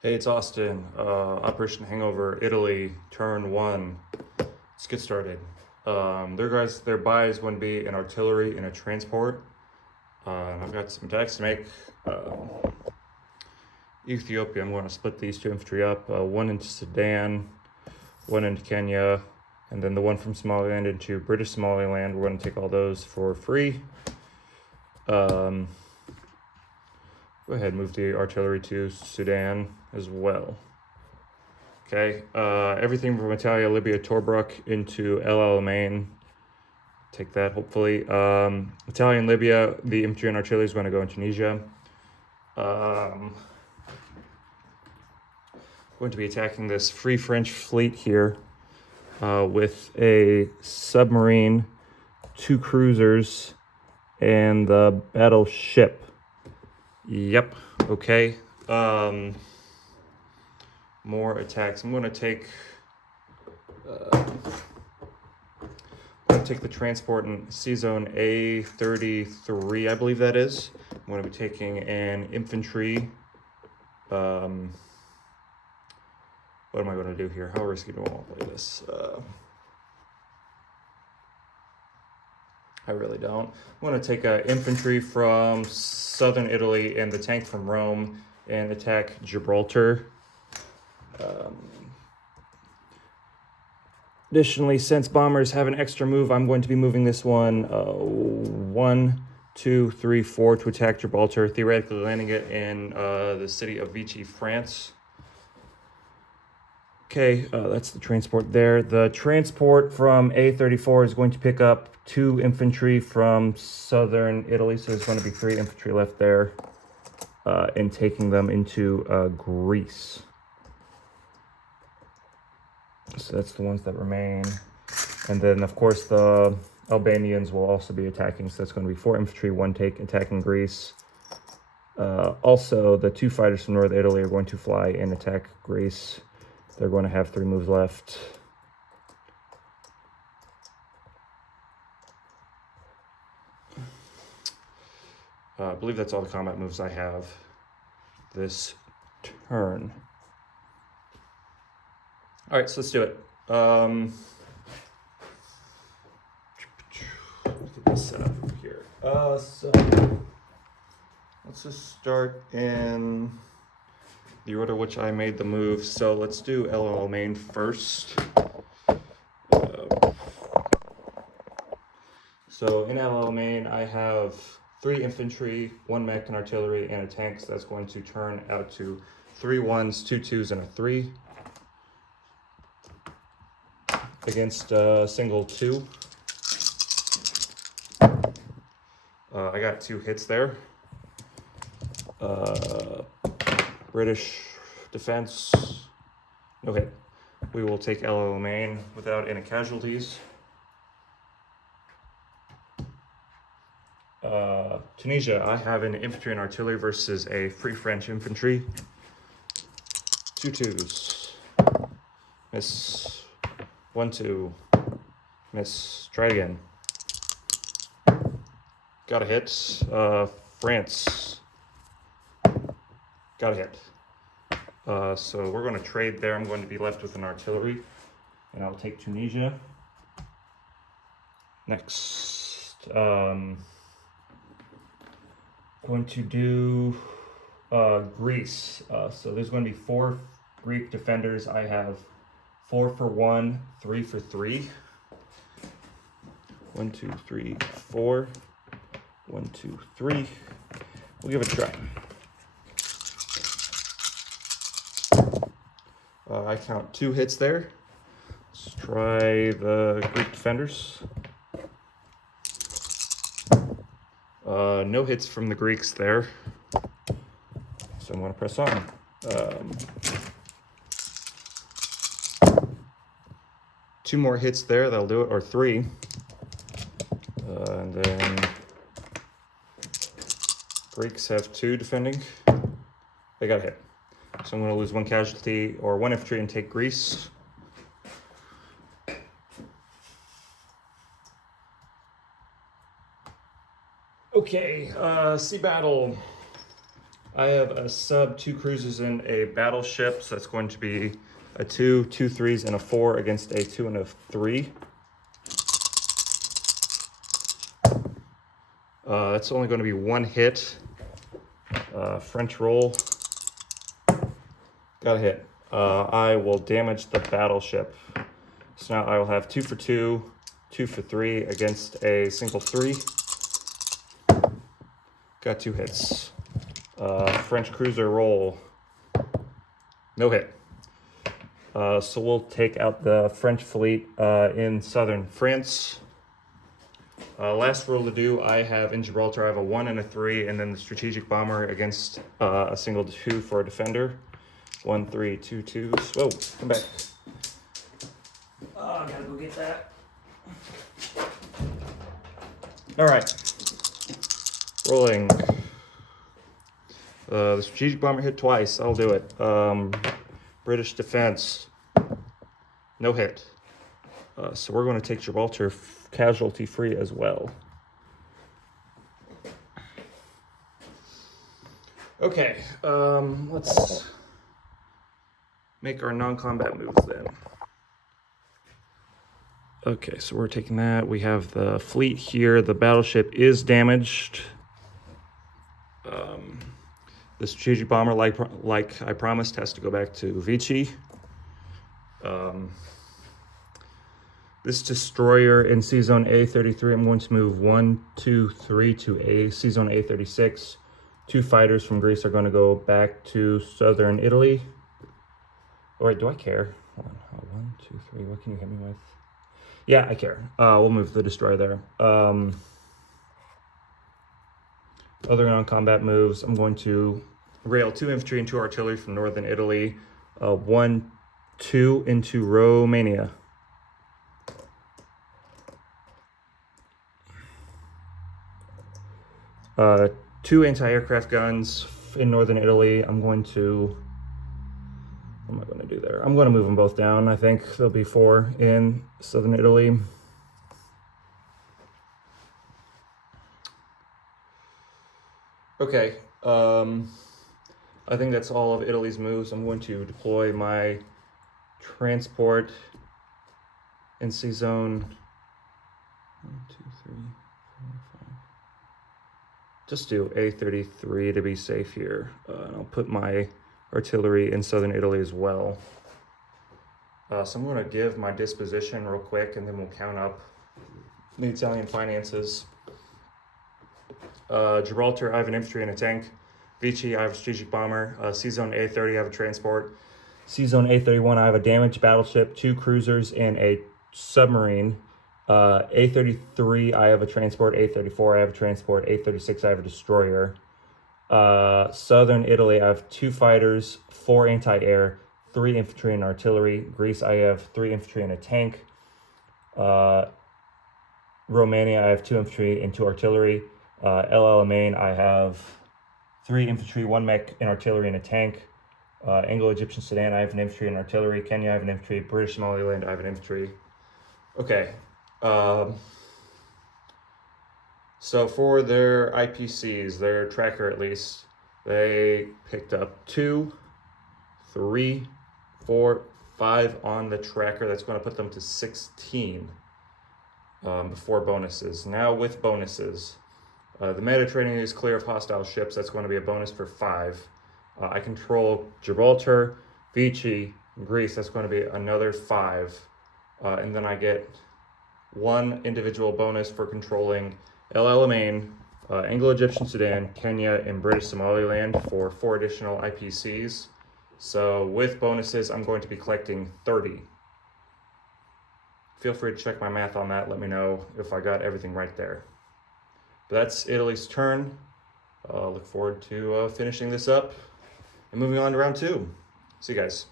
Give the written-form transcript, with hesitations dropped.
Hey, it's Austin. Operation Hangover, Italy, turn one. Let's get started. Their buy is going to be an artillery and a transport. I've got some attacks to make. Ethiopia, I'm going to split these two infantry up. One into Sudan, one into Kenya, and then the one from Somaliland into British Somaliland. We're going to take all those for free. Go ahead, move the artillery to Sudan as well. Okay, everything from Italia, Libya, Tobruk into El Alamein. Take that, hopefully. Italia and Libya, the infantry and artillery is going to go in Tunisia. Going to be attacking this Free French fleet here with a submarine, 2 cruisers, and the battleship. Yep, okay. More attacks. I'm going to take the transport in C-Zone A33, I believe that is. I'm going to be taking an infantry. What am I going to do here? How risky do I want to play this? I really don't. I'm going to take infantry from southern Italy and the tank from Rome and attack Gibraltar. Additionally, since bombers have an extra move, I'm going to be moving this one 1, 2, 3, 4 to attack Gibraltar, theoretically landing it in the city of Vichy, France. Okay, that's the transport there. The transport from A34 is going to pick up 2 infantry from southern Italy, so there's going to be 3 infantry left there, and taking them into Greece. So that's the ones that remain. And then, of course, the Albanians will also be attacking, so that's going to be 4 infantry, 1 take, attacking Greece. Also, the 2 fighters from North Italy are going to fly and attack Greece. They're going to have 3 moves left. I believe that's all the combat moves I have this turn. All right, so let's do it. Get this set up over here. So let's just start in the order which I made the move. So let's do El Alamein first. So in El Alamein, I have 3 infantry, 1 mech and artillery, and a tank. So that's going to turn out to 3 1s, 2 2s, and a 3 against a single 2. I got 2 hits there. British defense, no hit. We will take El Alamein without any casualties. Tunisia, I have an infantry and artillery versus a Free French infantry. 2 2s. Miss. 1 2. Miss. Try again. Got a hit. France. Got a hit. So we're going to trade there. I'm going to be left with an artillery, and I'll take Tunisia. Next, going to do Greece. So there's going to be 4 Greek defenders. I have 4 for 1, 3 for 3. 1 2 3 4. 1 2 3. We'll give it a try. I count 2 hits there. Let's try the Greek defenders. No hits from the Greeks there. So I'm going to press on. 2 more hits there, that'll do it, or 3. And then Greeks have 2 defending. They got a hit. So I'm going to lose 1 casualty or 1 infantry and take Greece. Okay, sea battle. I have a sub, 2 cruisers, and a battleship. So that's going to be a 2, 2 3s, and a 4 against a 2 and a 3. That's only going to be 1 hit. French roll. Got a hit. I will damage the battleship. So now I will have 2 for 2, 2 for 3 against a single 3. Got 2 hits. French cruiser roll. No hit. So we'll take out the French fleet in southern France. Last roll to do, I have in Gibraltar, I have a 1 and a 3, and then the strategic bomber against a single 2 for a defender. 1, 3, 2, 2s. Whoa, come back. Oh, I gotta go get that. All right. Rolling. The strategic bomber hit twice. I'll do it. British defense. No hit. So we're going to take Gibraltar casualty free as well. Okay. Let's make our non-combat moves then. Okay, so we're taking that. We have the fleet here. The battleship is damaged. The strategic bomber, like I promised, has to go back to Vichy. This destroyer in Sea Zone A33, I'm going to move 1, 2, 3 to Sea Zone A36. 2 fighters from Greece are going to go back to southern Italy. Oh, wait, do I care? Hold on. 1, 2, 3. What can you hit me with? Yeah, I care. We'll move the destroyer there. Other non-combat moves, I'm going to rail 2 infantry and 2 artillery from northern Italy. 1, 2 into Romania. Two anti-aircraft guns in northern Italy. I'm going to... What am I going to do there? I'm going to move them both down. I think there'll be 4 in southern Italy. Okay. I think that's all of Italy's moves. I'm going to deploy my transport in Sea Zone 1, 2, 3, 4, 5. Just do A33 to be safe here. And I'll put my artillery in southern Italy as well. So I'm going to give my disposition real quick, and then we'll count up the Italian finances. Gibraltar, I have an infantry and a tank. Vichy, I have a strategic bomber. Sea Zone A30, I have a transport. Sea Zone A31, I have a damaged battleship, 2 cruisers, and a submarine. A33, I have a transport. A34, I have a transport. A36, I have a destroyer. Southern Italy, I have 2 fighters, 4 anti-air, 3 infantry and artillery. Greece, I have 3 infantry and a tank. Romania, I have 2 infantry and 2 artillery. El Alamein, I have 3 infantry, 1 mech and artillery and a tank. Anglo-Egyptian Sudan, I have an infantry and artillery. Kenya, I have an infantry. British Somaliland, I have an infantry. Okay. So for their IPCs, their tracker at least, they picked up 2, 3, 4, 5 on the tracker. That's going to put them to 16 before bonuses. Now with bonuses, the Mediterranean is clear of hostile ships. That's going to be a bonus for 5. I control Gibraltar, Vichy, Greece. That's going to be another 5. And then I get 1 individual bonus for controlling El Alamein, Anglo-Egyptian Sudan, Kenya, and British Somaliland for 4 additional IPCs. So with bonuses, I'm going to be collecting 30. Feel free to check my math on that. Let me know if I got everything right there. But that's Italy's turn. Look forward to finishing this up and moving on to round 2. See you guys.